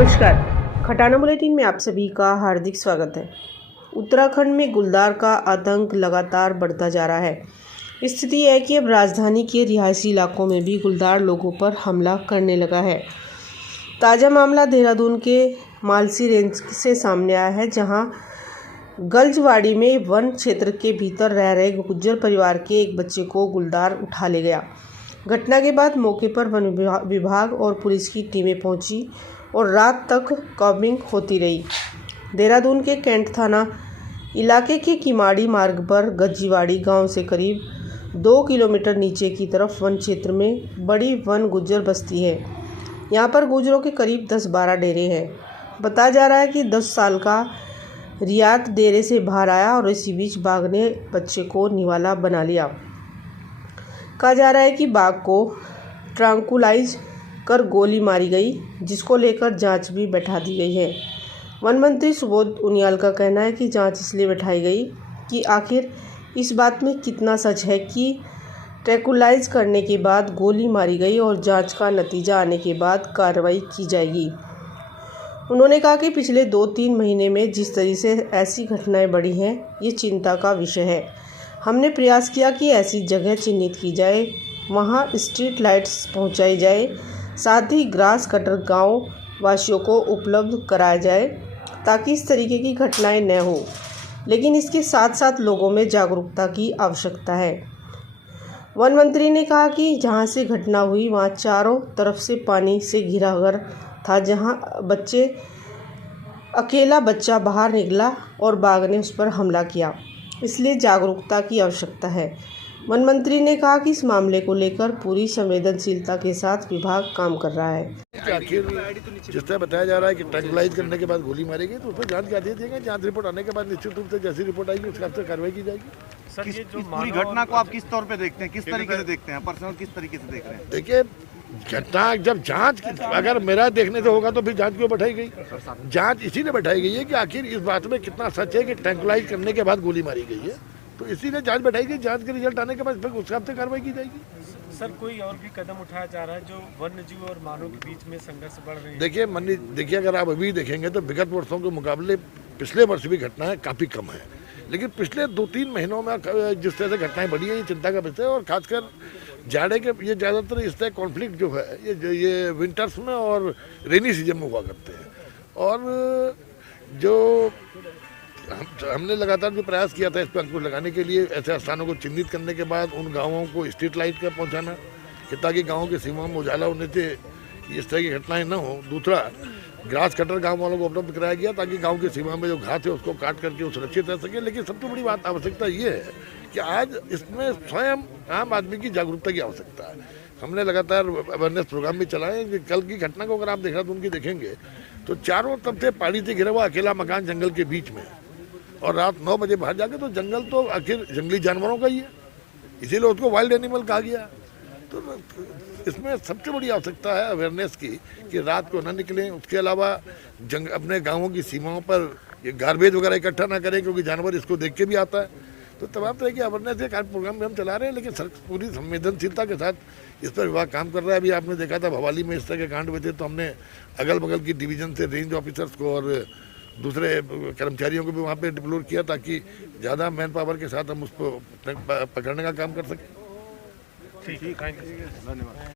नमस्कार, खटाना बुलेटिन में आप सभी का हार्दिक स्वागत है। उत्तराखंड में गुलदार का आतंक लगातार बढ़ता जा रहा है। स्थिति यह है कि अब राजधानी के रिहायशी इलाकों में भी गुलदार लोगों पर हमला करने लगा है। ताज़ा मामला देहरादून के मालसी रेंज से सामने आया है, जहां गल्जवाड़ी में वन क्षेत्र के भीतर रह रहे गुज्जर परिवार के एक बच्चे को गुलदार उठा ले गया। घटना के बाद मौके पर वन विभाग और पुलिस की टीमें पहुंची और रात तक कॉबिंग होती रही। देहरादून के कैंट थाना इलाके के किमाड़ी मार्ग पर गज्जीवाड़ी गांव से करीब 2 किलोमीटर नीचे की तरफ वन क्षेत्र में बड़ी वन गुज्जर बस्ती है। यहां पर गुज्जरों के करीब 10-12 डेरे हैं। बताया जा रहा है कि 10 साल का रियात डेरे से बाहर आया और इसी बीच बाघ ने बच्चे को निवाला बना लिया। कहा जा रहा है कि बाघ को ट्रैंकुलाइज कर गोली मारी गई, जिसको लेकर जांच भी बैठा दी गई है। वन मंत्री सुबोध उनियाल का कहना है कि जांच इसलिए बैठाई गई कि आखिर इस बात में कितना सच है कि ट्रैंकुलाइज करने के बाद गोली मारी गई, और जांच का नतीजा आने के बाद कार्रवाई की जाएगी। उन्होंने कहा कि पिछले 2-3 महीने में जिस तरह से ऐसी घटनाएं बढ़ी हैं, ये चिंता का विषय है। हमने प्रयास किया कि ऐसी जगह चिन्हित की जाए, वहां स्ट्रीट लाइट्स पहुंचाई जाए, साथ ही ग्रास कटर गांव वासियों को उपलब्ध कराया जाए ताकि इस तरीके की घटनाएं न हो। लेकिन इसके साथ साथ लोगों में जागरूकता की आवश्यकता है। वन मंत्री ने कहा कि जहां से घटना हुई वहां चारों तरफ से पानी से घिरा घर था, जहां अकेला बच्चा बाहर निकला और बाघ ने उस पर हमला किया, इसलिए जागरूकता की आवश्यकता है। वन मंत्री ने कहा कि इस मामले को लेकर पूरी संवेदनशीलता के साथ विभाग काम कर रहा है। आखिर जिस तरह बताया जा रहा है कि ट्रैंकुलाइज करने के बाद गोली मारेगी, तो उस पर जांच क्या देंगे। जांच रिपोर्ट आने के बाद निश्चित रूप से जैसी रिपोर्ट आएगी उसके हिसाब से कार्रवाई की जाएगी। सर, ये जो पूरी घटना को आप किस तौर पे देखते हैं, किस तरीके से देखते हैं, पर्सनल किस तरीके से देख रहे हैं? देखिए, घटना जब जांच अगर मेरा देखने से होगा तो फिर जांच क्यों बैठाई गई? जांच इसीलिए बैठाई गई है कि आखिर इस बात में कितना सच है कि ट्रैंकुलाइज करने के बाद गोली मारी गई है, तो इसीलिए जांच बैठाई गई। जांच के रिजल्ट आने के बाद फिर उस हिसाब से कार्रवाई की जाएगी। सर, कोई और भी कदम उठाया जा रहा है जो वन्य जीव और मानव के बीच में संघर्ष बढ़ रही है? देखिए, अगर आप अभी देखेंगे तो विगत वर्षों के मुकाबले पिछले वर्ष भी घटनाएं काफ़ी कम है, लेकिन पिछले 2-3 महीनों में जिस तरह से घटनाएं बढ़ी हैं, ये चिंता का विषय है। और खासकर जाड़े के ये ज़्यादातर इस तरह कॉन्फ्लिक्ट जो है ये विंटर्स में और रेनी सीजन में हुआ करते हैं। और जो हमने लगातार जो प्रयास किया था इस पर अंकुश लगाने के लिए, ऐसे स्थानों को चिन्हित करने के बाद उन गाँवों को स्ट्रीट लाइट का पहुँचाना कि ताकि गाँव की सीमाओं में उजाला होने से इस तरह की घटनाएं न हो। दूसरा, ग्रास कटर गांव वालों को उपलब्ध कराया गया ताकि गांव की सीमा में जो घास है उसको काट करके वो सुरक्षित रह सके। लेकिन सबसे बड़ी बात आवश्यकता ये है कि आज इसमें स्वयं आम आदमी की जागरूकता की आवश्यकता है। हमने लगातार अवेयरनेस प्रोग्राम भी चलाए। कल की घटना को अगर आप देहरादून की देखेंगे तो चारों तरफ से पहाड़ी से घिरा हुआ अकेला मकान जंगल के बीच में, और रात 9 बजे बाहर जाके तो जंगल तो आखिर जंगली जानवरों का ही है, इसीलिए उसको वाइल्ड एनिमल कहा गया। तो इसमें सबसे बड़ी आवश्यकता है अवेयरनेस की कि रात को न निकलें। उसके अलावा अपने गांवों की सीमाओं पर ये गार्बेज वगैरह इकट्ठा ना करें, क्योंकि जानवर इसको देख के भी आता है। तो तमाम तरह की अवेयरनेस के कार्य प्रोग्राम भी हम चला रहे हैं, लेकिन पूरी संवेदनशीलता के साथ इस पर विभाग काम कर रहा है। अभी आपने देखा था भवाली में इस तरह के कांड हुए थे, तो हमने अगल बगल की डिवीजन से रेंज ऑफिसर्स को और दूसरे कर्मचारियों को भी वहाँ पे डिप्लोय किया ताकि ज़्यादा मैन पावर के साथ हम उसको पकड़ने का काम कर सकें। ठीक है, धन्यवाद।